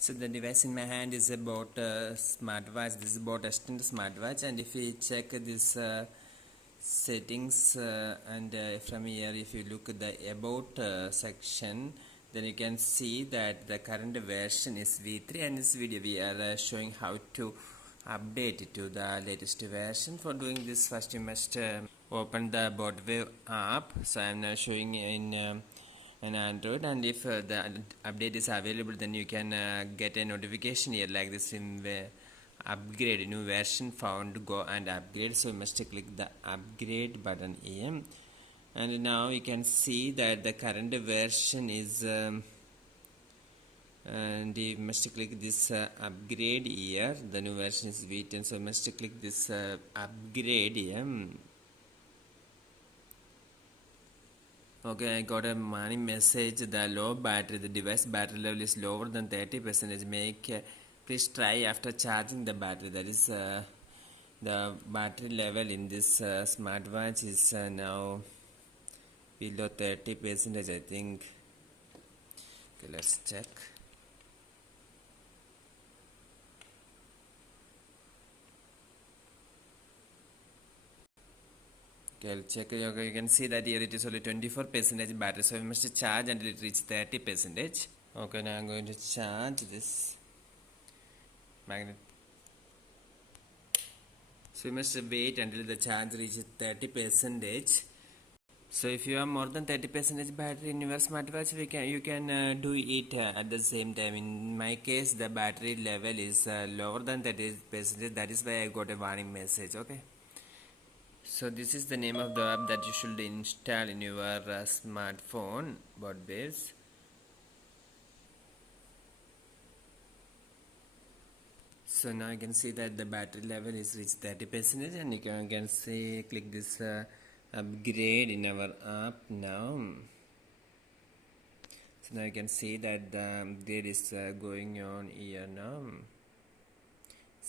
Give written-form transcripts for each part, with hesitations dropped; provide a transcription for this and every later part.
So the device in my hand is a Boat smartwatch. This is Boat Xtend smartwatch, and if we check this settings and from here, if you look at the about section, then you can see that the current version is V3, and in this video we are showing how to update it to the latest version. For doing this, first you must open the Boatwave app. So I am now showing in an Android, and if the update is available, then you can get a notification here like this firmware upgrade, new version found, go and upgrade. So you must click the upgrade button here, and now you can see that the current version is and you must click this upgrade here. The new version is V10, so you must click this upgrade here. Okay, I got a warning message. The low battery, the device battery level is lower than 30%. Please try after charging the battery. That is the battery level in this smartwatch is now below 30%, I think. Okay, let's check. Okay, I'll check. Okay, you can see that here it is only 24% battery, so we must charge until it reaches 30%. Okay, now I'm going to charge this magnet. So we must wait until the charge reaches 30%. So if you have more than 30% battery in your smartwatch, you can do it at the same time. In my case, the battery level is lower than 30%. That is why I got a warning message. Okay. So this is the name of the app that you should install in your smartphone, Boatwave. So now you can see that the battery level is reached 30%, and you can see click this upgrade in our app now. So now you can see that the upgrade is going on here now.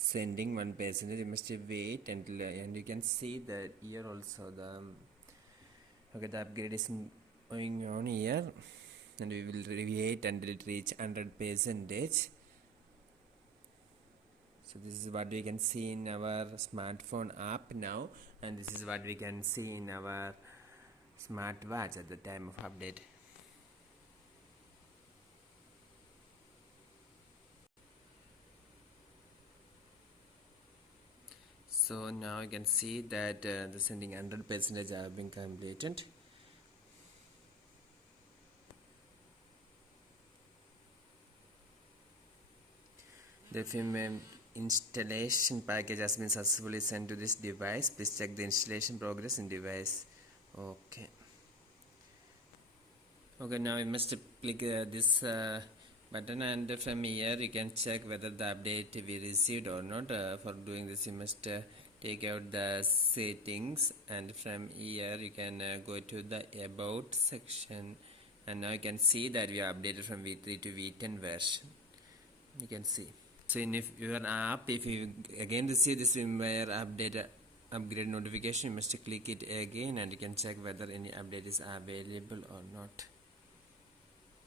Sending 1%. You must wait until and you can see that here also the upgrade is going on here, and we will wait until it reach 100%. So this is what we can see in our smartphone app now, and this is what we can see in our smartwatch at the time of update. So now you can see that the sending 100% have been completed. The firmware installation package has been successfully sent to this device. Please check the installation progress in device. Okay. Okay, now you must click this button, and from here you can check whether the update we received or not. For doing this, you must take out the settings, and from here you can go to the about section, and now you can see that we are updated from V3 to V10 version. You can see. So in your app, if you again receive this firmware upgrade notification, you must click it again, and you can check whether any update is available or not.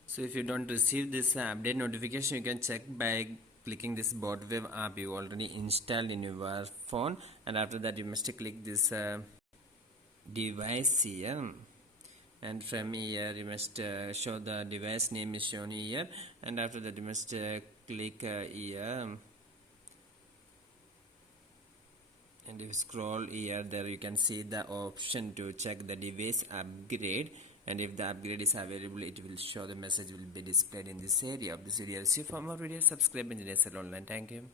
So if you don't receive this update notification, you can check by clicking this Boatwave app you already installed in your phone, and after that you must click this device here, and from here you must show the device name is shown here, and after that you must click here, and if you scroll here, there you can see the option to check the device upgrade, and if the upgrade is available, it will show the message will be displayed in this area of this video. See for more videos, subscribe and Online. Thank you.